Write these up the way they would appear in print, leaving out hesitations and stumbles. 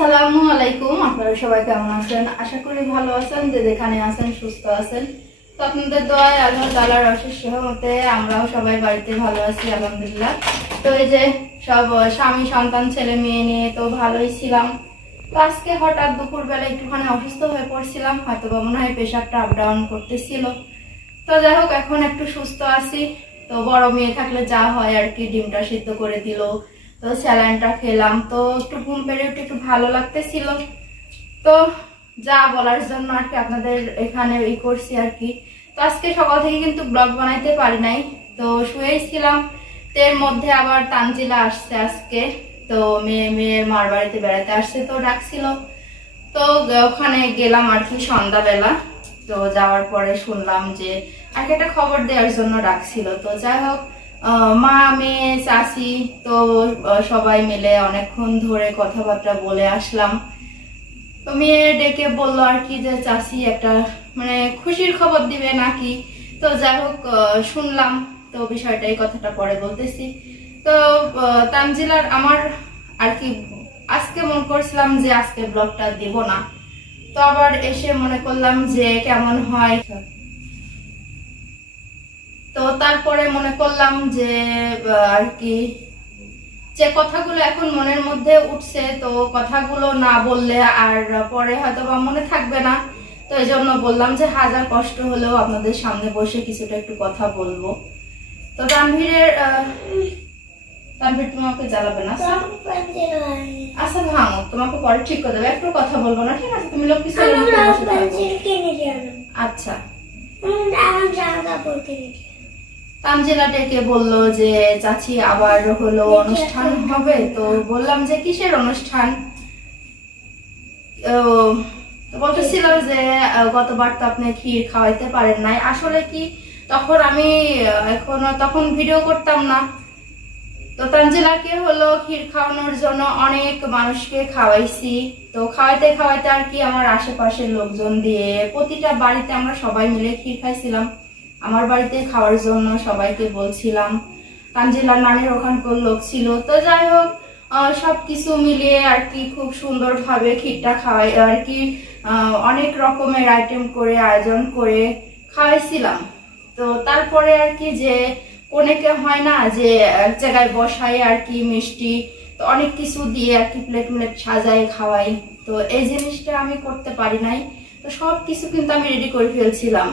আসসালামু আলাইকুম। আপনারা সবাই কেমন আছেন? আশা করি ভালো আছেন, যে যেখানে আছেন সুস্থ আছেন। তো আপনাদের দোয়ায় আল্লাহ তাআলার অশেষ রহমতে আমরাও সবাই বাড়িতে ভালো আছি আলহামদুলিল্লাহ। তো এই যে সব স্বামী সন্তান ছেলে মেয়ে নিয়ে তো ভালোই ছিলাম। তো আজকে হঠাৎ দুপুরবেলা একটুখানি অসুস্থ হয়ে পড়ছিলাম, হয়তো বা মনে হয় প্রেশারটা আপ ডাউন করতেছিল। তো যাই হোক এখন একটু সুস্থ আছি। তো বড় মেয়ে থাকলে যা হয় আর কি, ডিমটা সিদ্ধ করে দিল, তো স্যালাইনটা খেলাম, তো একটু ঘুম পেরে উঠে একটু ভালো লাগতেছিল। তো যা বলার জন্য আর কি আপনাদের এখানে করছি আর কি। তো আজকে সকাল থেকে কিন্তু ব্লগ বানাইতে পারি নাই, তো শুয়েই ছিলাম। তো এর মধ্যে আবার তানজিলা আসছে আজকে, তো মেয়ের মার বাড়িতে বেড়াতে আসছে, তো ডাকছিল। তো ওখানে গেলাম আর কি সন্ধ্যাবেলা। তো যাওয়ার পরে শুনলাম যে আর একটা খবর দেওয়ার জন্য ডাকছিল। তো যাই হোক মা মেয়ে চাচি তো সবাই মিলে অনেকক্ষণ ধরে কথাবার্তা বলে আসলাম। তো মেয়ে ডেকে বললো আর কি যে চাচি একটা মানে খুশির খবর দিবে নাকি। তো যাই হোক শুনলাম। তো বিষয়টা এই কথাটা পরে বলতেছি। তো তানজিলার আমার আর কি আজকে মনে করছিলাম যে আজকে ব্লগটা দিব না, তো আবার এসে মনে করলাম যে কেমন হয়। তো তারপরে মনে করলাম যে আর কি যে কথাগুলো এখন মনের মধ্যে উঠছে, তো কথাগুলো না বললে আর পরে হয়তো বা মনে থাকবে না। তো এই জন্য বললাম যে হাজার কষ্ট হলেও আপনাদের সামনে বসে কিছুটা একটু কথা বলবো। তো তানভীর তোমাকে জ্বালাবে না? আচ্ছা ভাঙো, তোমাকে পরে ঠিক করে দেবে, একটু কথা বলবো না, ঠিক আছে? তুমি লোক কিছু আচ্ছা। তানজিলা ডেকে বললো যে চাচি আবার হলো অনুষ্ঠান হবে। তো বললাম যে কিসের অনুষ্ঠান? বলতেছিল যে গতবার তো আপনি ক্ষীর খাওয়াইতে পারেন নাই। আসলে কি তখন আমি তখন ভিডিও করতাম না। তো তানজিলাকে হলো ক্ষীর খাওয়ানোর জন্য অনেক মানুষকে খাওয়াইছি। তো খাওয়াইতে খাওয়াইতে আর কি আমার আশেপাশের লোকজন দিয়ে প্রতিটা বাড়িতে আমরা সবাই মিলে ক্ষীর খাইছিলাম। আমার বাড়িতে খাওয়ার জন্য সবাইকে বলছিলাম। তানজিলার নানির ওখানকার লোক ছিল। তো যাই হোক সবকিছু মিলিয়ে আর কি খুব সুন্দর ভাবে ক্ষীরটা খাওয়াই আর কি অনেক রকমের আইটেম করে আয়োজন করে খাওয়াইছিলাম। তো তারপরে আর কি যে অনেকে হয় না যে এক জায়গায় বসাই আর কি মিষ্টি তো অনেক কিছু দিয়ে আর কি প্লেট সাজাই খাওয়াই। তো এই জিনিসটা আমি করতে পারি নাই। তো সবকিছু কিন্তু আমি রেডি করে ফেলছিলাম।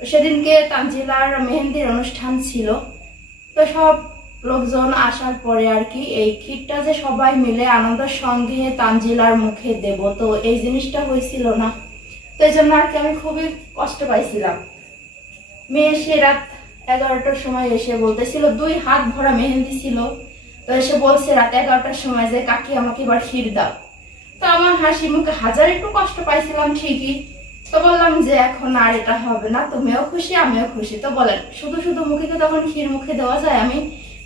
সেদিনকে তানজিলার মেহেন্দির অনুষ্ঠান ছিল। তো সব লোকজন আসার পরে আর কি এই ক্ষীরটা যে সবাই মিলে আনন্দের সঙ্গে তানজিলার মুখে দেব, তো এই জিনিসটা হয়েছিল না। তো এই জন্য আর কি আমি খুবই কষ্ট পাইছিলাম। মেয়ে সে রাত 11টার সময় এসে বলতেছিল, 2 হাত ভরা মেহেন্দি ছিল। তো এসে বলছে রাত 11টার সময় যে কাকি আমাকে এবার ক্ষীর দাও। তো আমার হাসি মুখে হাজার একটু কষ্ট পাইছিলাম ঠিকই। তো বললাম যে এখন আর এটা হবে না, তুমিও খুশি আমিও খুশি। তো বলেন শুধু শুধু মুখে তো তখন ক্ষীর মুখে দেওয়া যায়? আমি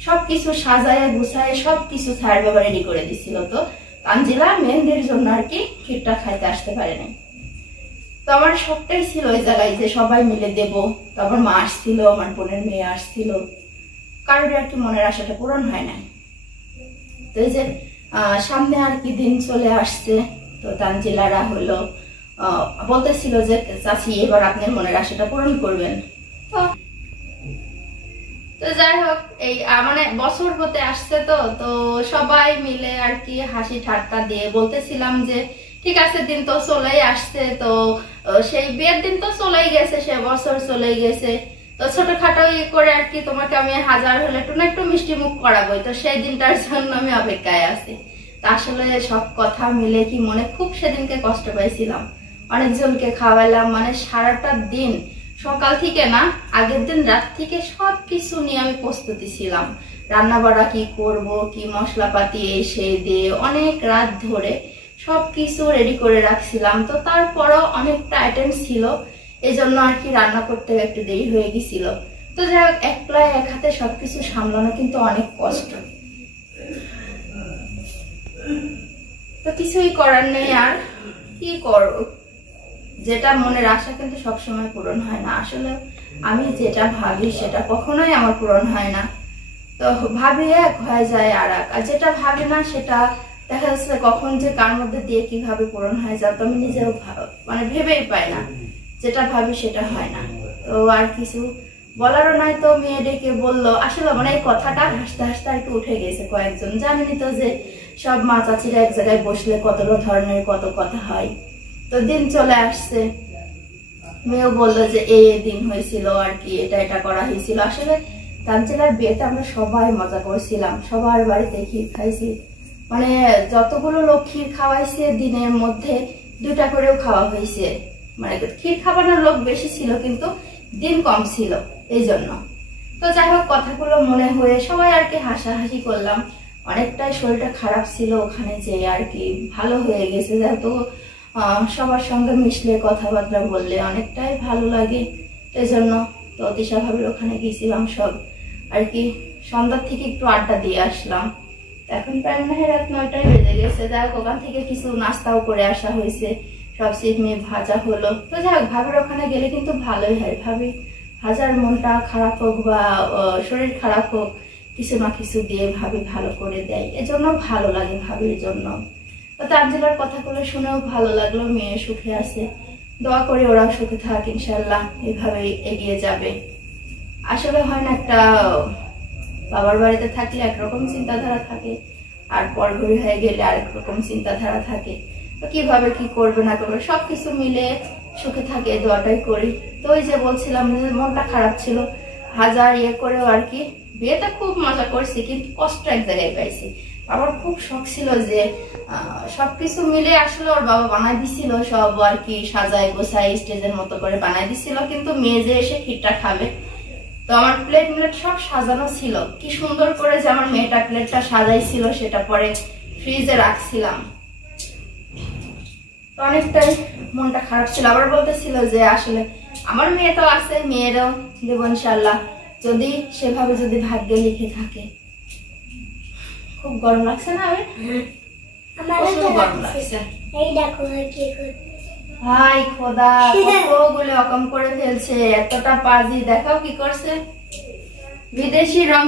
সবকিছু সাজায় গুছায় সবকিছু ছাড় ব্যাপারে রেডি করে দিছিল। তো তানজিলা মেহেন্দির জন্য আর কি ক্ষীরটা খাইতে আসতে পারে নাই। তো আমার সবটাই ছিল ওই জায়গায় যে সবাই মিলে দেব। তারপর মা আসছিল, আমার বোনের মেয়ে আসছিল, কারোর আর কি মনের আশাটা পূরণ হয় না। তো এই যে সামনে আর কি দিন চলে আসছে। তো তানজিলারা হলো বলতেছিল যে চাচি এবার আপনার মনের আশাটা পূরণ করবেন। তো যাই হোক এই মানে বছর হতে আসছে, তো সবাই মিলে আর কি হাসি ঠাট্টা দিয়ে বলতেছিলাম যে ঠিক আছে দিন তো চলেই আসছে। তো সেই বিয়ের দিন তো চলেই গেছে, সে বছর চলেই গেছে। তো ছোটখাটো করে আর কি তোমাকে আমি হাজার হলে একটু মিষ্টি মুখ করাবোই। তো সেই দিনটার জন্য আমি অপেক্ষায় আছি। তা আসলে সব কথা মিলে কি মনে খুব সেদিনকে কষ্ট পাইছিলাম। অনেকজনকে খাওয়াইলাম, মানে সারাটা দিন সকাল থেকে না আগের দিন রাত থেকে সবকিছু নিয়ে আমি প্রস্তুতি ছিলাম। রান্না বাড়া কি করব, কি মশলাপাতি এই সেই দিয়ে অনেক রাত ধরে সবকিছু রেডি করে রাখছিলাম। তো তারপরও অনেকটা আইটেম ছিল, এই জন্য আর কি রান্না করতে একটু দেরি হয়ে গেছিল। তো যাই হোক একলা এক হাতে সবকিছু সামলানো কিন্তু অনেক কষ্ট। তো কিছুই করার নেই, আর কি করব। যেটা মনের আশা কিন্তু সবসময় পূরণ হয় না। আসলে আমি যেটা ভাবি সেটা কখনোই আমার পূরণ হয় না। তো ভাবি এক হয়ে যায় আর এক, আর যেটা ভাবি না সেটা দেখা যাচ্ছে কখন যে কার মধ্যে দিয়ে কিভাবে পূরণ হয়ে যায় তো আমি নিজেও মানে ভেবেই পাই না, যেটা ভাবি সেটা হয় না। তো আর কিছু বলারও নাই, তো মেয়ে ডেকে বললো আসলে মানে এই কথাটা হাসতে হাসতে আর কি উঠে গেছে কয়েকজন। জানেনি তো যে সব মা চাচিরা এক জায়গায় বসলে কত ধরনের কত কথা হয়। তো দিন চলে আসছে, মেয়েও বললো যে এই দিন হয়েছিল আর কি, এটা করা হয়েছিল। আসলে তানজিলার বিয়েতে আমরা সবাই মজা করছিলাম, সবার বাড়িতে ক্ষীর খাইছি, মানে যতগুলো লোক ক্ষীর খাওয়াইছে দিনের মধ্যে 2টা করেও খাওয়া হয়েছে। মানে ক্ষীর খাওয়ানোর লোক বেশি ছিল কিন্তু দিন কম ছিল এই জন্য। তো যাই হোক কথাগুলো মনে হয়ে সবাই আর কি হাসাহাসি করলাম। অনেকটাই শরীরটা খারাপ ছিল ওখানে যে আর কি, ভালো হয়ে গেছে যেহেতু সবার সঙ্গে মিশলে কথাবার্তা বললে অনেকটাই ভালো লাগে এই জন্য। তো দিশা ভাবির ওখানে গেছিলাম সব আর কি, সন্ধ্যার থেকে একটু আড্ডা দিয়ে আসলাম। এখন প্রায় মনে হয় রাত 9টায় বেজে গেছে। যাই হোক ওখান থেকে কিছু নাস্তাও করে আসা হয়েছে, সব সিটমি ভাজা হলো। তো যাই হোক ভাবির ওখানে গেলে কিন্তু ভালোই হয়, ভাবি হাজার মনটা খারাপ হোক বা শরীর খারাপ হোক কিছু না কিছু দিয়ে ভাবি ভালো করে দেয়, এজন্য ভালো লাগে ভাবির জন্য। তো তানজিলার কথাগুলো শুনেও ভালো লাগলো, মেয়ে সুখে আছে, দোয়া করি ওরাও সুখে থাক ইনশাল্লাহ, এভাবেই এগিয়ে যাবে। আসলে হয় না, একটা বাবার বাড়িতে থাকলে একরকম চিন্তাধারা থাকে আর পরঘরে হয়ে গেলে আরেক রকম চিন্তাধারা থাকে। তো কিভাবে কি করবে না করবে সবকিছু মিলে সুখে থাকে দোয়াটাই করি। তো ওই যে বলছিলাম যে মনটা খারাপ ছিল, হাজার করেও আর কি বিয়েতে খুব মজা করছি কিন্তু কষ্ট এক জায়গায় পাইছি। আমার খুব শখ ছিল যে সবকিছু মিলে আসলে ওর বাবা বানাই দিছিল সব আর কি, সাজায় গোছায় স্টেজের মতো করে বানাই দিছিল, কিন্তু মেয়ে যে এসে ক্ষীরটা খাবে তো আমার প্লেট সব সাজানো ছিল। কি সুন্দর করে যে আমার মেয়েটা প্লেটটা সাজাইছিল সেটা পরে ফ্রিজে রাখছিলাম। তো অনেকটাই মনটা খারাপ ছিল। আবার বলতেছিল যে আসলে আমার মেয়ে তো আছে, মেয়েরও দেব ইনশাল্লাহ যদি সেভাবে যদি ভাগ্যে লিখে থাকে। খুব গরম লাগছে না? গরম লাগছে। হাই খোদা, কতগুলো রকম করে ফেলছে, এতটা পাজি। দেখাও কি করছে, বিদেশি রং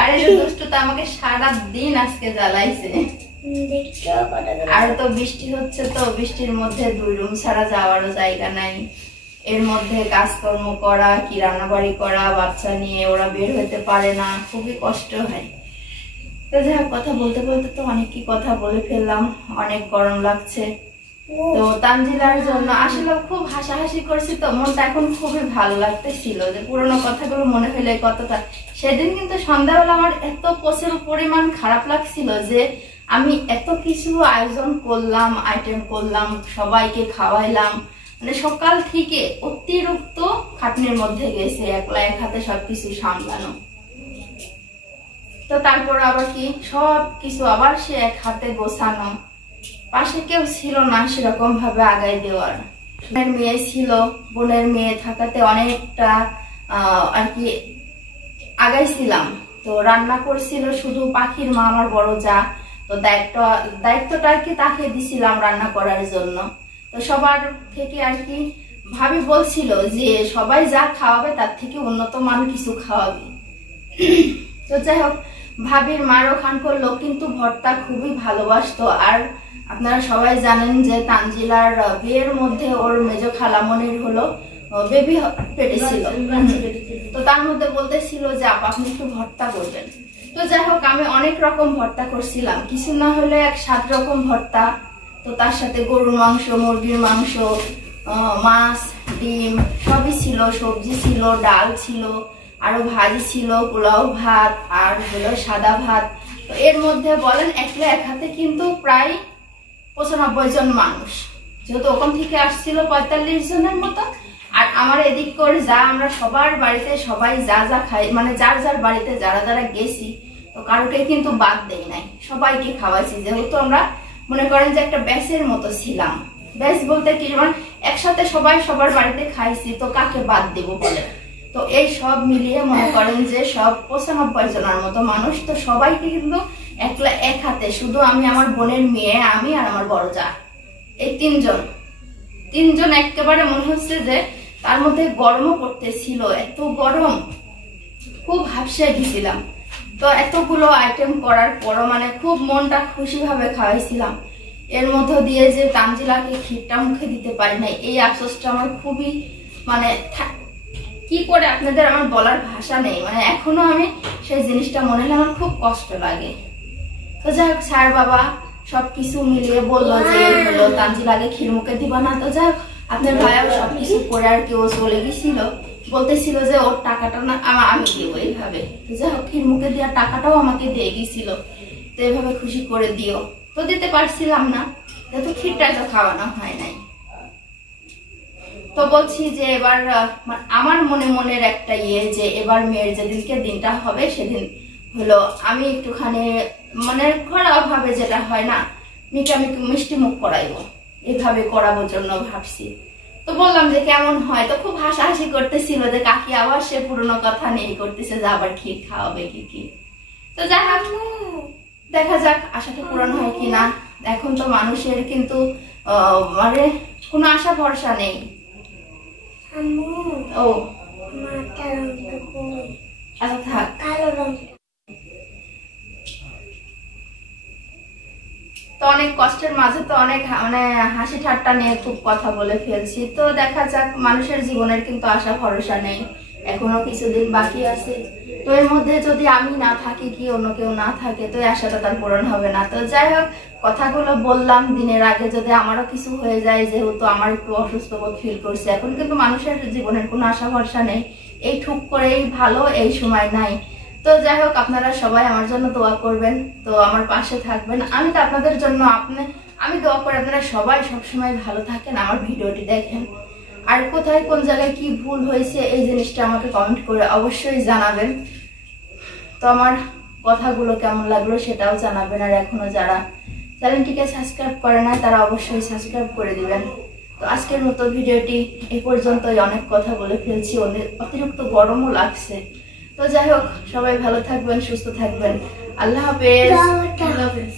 আরে দুষ্টুটা আমাকে সারা দিন আজকে জ্বালাইছে। আর তো বৃষ্টি হচ্ছে, তো বৃষ্টির মধ্যে 2 রুম ছাড়া যাওয়ারও জায়গা নাই, এর মধ্যে কাজকর্ম করা, কি রান্নাবাড়ি করা, বাচ্চা নিয়ে ওরা বের হতে পারে না, খুবই কষ্ট হয়। তো যাই হোক কথা বলতে বলতে তো অনেক কি কথা বলে ফেললাম, অনেক গরম লাগছে। তো তানজিলার জন্য আসলে খুব হাসাহাসি করছি, তো মনটা এখন খুবই ভালো লাগতেছিল যে পুরোনো কথাগুলো মনে হইলে কতটা। সেদিন কিন্তু সন্ধ্যাবেলা আমার এত প্রচুর পরিমাণ খারাপ লাগছিল যে আমি এত কিছু আয়োজন করলাম, আইটেম করলাম, সবাইকে খাওয়াইলাম, মানে সকাল থেকে অতিরিক্ত খাটনির মধ্যে গেছে, একলা এক হাতে সবকিছু সামলানো। তো তারপর আবার কি সবকিছু আবার সে এক হাতে গোছানো, পাশে কেউ ছিল না সেরকম ভাবে আগাই দেওয়ার। বোনের মেয়ে ছিল, বোনের মেয়ে থাকাতে অনেকটা আর কি আগাইছিলাম। তো রান্না করছিল শুধু পাখির মা, আমার বড় যা। তো দায়িত্বটা আর কি তাকে দিছিলাম রান্না করার জন্য। তো সবার থেকে আর কি ভাবি বলছিল যে সবাই যা খাওয়াবে তার থেকে উন্নত মান কিছু খাওয়াবে। তো যাই হোক ভাবির মারও খান করলো, কিন্তু ভর্তা খুবই ভালোবাসতো। আর আপনারা সবাই জানেন যে তানজিলার বিয়ের মধ্যে ওর মেজো খালামনির হলো বেবি পেটে ছিল, তো তার মধ্যে বলতেছিল যে আপনি একটু ভর্তা করবেন। তো যাই হোক আমি অনেক রকম ভর্তা করছিলাম, কিছু না হলে 7 রকম ভর্তা। তো তার সাথে গরুর মাংস, মুরগির মাংস, মাছ, ডিম সবই ছিল, সবজি ছিল, ডাল ছিল, আরো ভাজি ছিল, পোলাও ভাত, আর হলো সাদা ভাত। তো এর মধ্যে বলেন একলা এক হাতে কিন্তু প্রায় 95 জন মানুষ, যেহেতু ওখান থেকে আসছিল 45 জনের মতো। আর আমার এদিক করে যা আমরা সবার বাড়িতে সবাই যা যা খাই, মানে যার যার বাড়িতে যারা যারা গেছি, তো কারোকে কিন্তু বাদ দেই নাই, সবাইকে খাওয়াইছি। যেহেতু আমরা মনে করেন যে একটা ব্যাচের মতো ছিলাম, ব্যাচ বলতে কি মানে একসাথে সবাই সবার বাড়িতে খাইছি, তো কাকে বাদ দেব বলে। তো এই সব মিলিয়ে মনে করেন যে সব 95 জনের মতো মানুষ। তো সবাইকে কিন্তু একলা এক হাতে, শুধু আমি, আমার বোনের মেয়ে, আমি আর আমার বড় যা, এই তিনজন একেবারে মনে হচ্ছে যে তার মধ্যে গরমও পড়তেছিল, এত গরম, খুব হাফসে গেছিলাম। তো এতগুলো আইটেম করার পরও মানে খুব মনটা খুশি ভাবে খাওয়াইছিলাম। এর মধ্য দিয়ে যে তানজিলাকে ক্ষীরটা মুখে দিতে পারি নাই, এই আফসোসটা আমার খুবই মানে কি করে আপনাদের আমার বলার ভাষা নেই। মানে এখনো আমি সেই জিনিসটা মনে হলে আমার খুব কষ্ট লাগে। তো যাই হোক, স্যার বাবা সবকিছু মিলিয়ে বললো যে হলো তানজিলাকে ক্ষীর মুখে দিবা না। তো যাই হোক, আপনার ভাইয়াও সবকিছু করে আর কেউ চলে গেছিল, বলতেছিল যে ওর টাকাটা না আমি দিও এইভাবে। তো যাই হোক, ক্ষীর মুখে দেওয়ার টাকাটাও আমাকে দিয়ে গেছিল, তো এইভাবে খুশি করে দিও। তো দিতে পারছিলাম না, যেহেতু ক্ষীরটা তো খাওয়ানো হয় নাই। তো বলছি যে এবার আমার মনের একটা যে এবার মেয়ের যেদিনকে দিনটা হবে সেদিন হলো আমি একটুখানি মানে ঘরোয়া ভাবে যেটা হয় না, মেয়েকে আমি মিষ্টি মুখ করাইবো, এভাবে করাবোর জন্য ভাবছি। তো বললাম যে কেমন হয়, তো খুব হাসাহাসি করতেছিল যে কাকি আবার সে পুরনো কথা নেই করতেছে যে আবার ক্ষীর খাওয়াবে কি। তো যাই হোক, দেখা যাক আশাটা পূরণ হয় কিনা। এখন তো মানুষের কিন্তু মানে কোনো আশা ভরসা নেই। ও আচ্ছা থাক। তো অনেক কষ্টের মাঝে তো অনেক মানে হাসি ঠাট্টা নিয়ে খুব কথা বলে ফেলছি। তো দেখা যাক, মানুষের জীবনের কিন্তু আশা ভরসা নেই, এখনো কিছুদিন বাকি আছে। তো এর মধ্যে যদি আমি না থাকি কি অন্য কেউ না থাকে, তো আশাটা তার পূরণ হবে না। তো যাই হোক, কথাগুলো বললাম দিনের আগে, যদি আমারও কিছু হয়ে যায়, যেহেতু আমার একটু অসুস্থ বোধ ফিল করছে, এখন কিন্তু মানুষের জীবনের কোনো আশা ভরসা নেই, এই ঠুক করেই ভালো, এই সময় নাই। তো যাই হোক, আপনারা সবাই আমার জন্য দোয়া করবেন, তো আমার পাশে থাকবেন। আমি তো আপনাদের জন্য আমি দোয়া করি আপনারা সবাই সবসময় ভালো থাকেন, আমার ভিডিওটি দেখেন। আর কোথায় কোন জায়গায় কি ভুল হয়েছে এই জিনিসটা আমাকে কমেন্ট করে অবশ্যই জানাবেন। তো আমার কথাগুলো কেমন লাগলো সেটাও জানাবেন। আর এখনো যারা চ্যানেলটিকে সাবস্ক্রাইব করে না তারা অবশ্যই সাবস্ক্রাইব করে দিবেন। তো আজকের মতো ভিডিওটি এই পর্যন্তই, অনেক কথা বলে ফেলছি, অতিরিক্ত গরমও লাগছে। তো যাই হোক, সবাই ভালো থাকবেন, সুস্থ থাকবেন। আল্লাহ হাফেজ।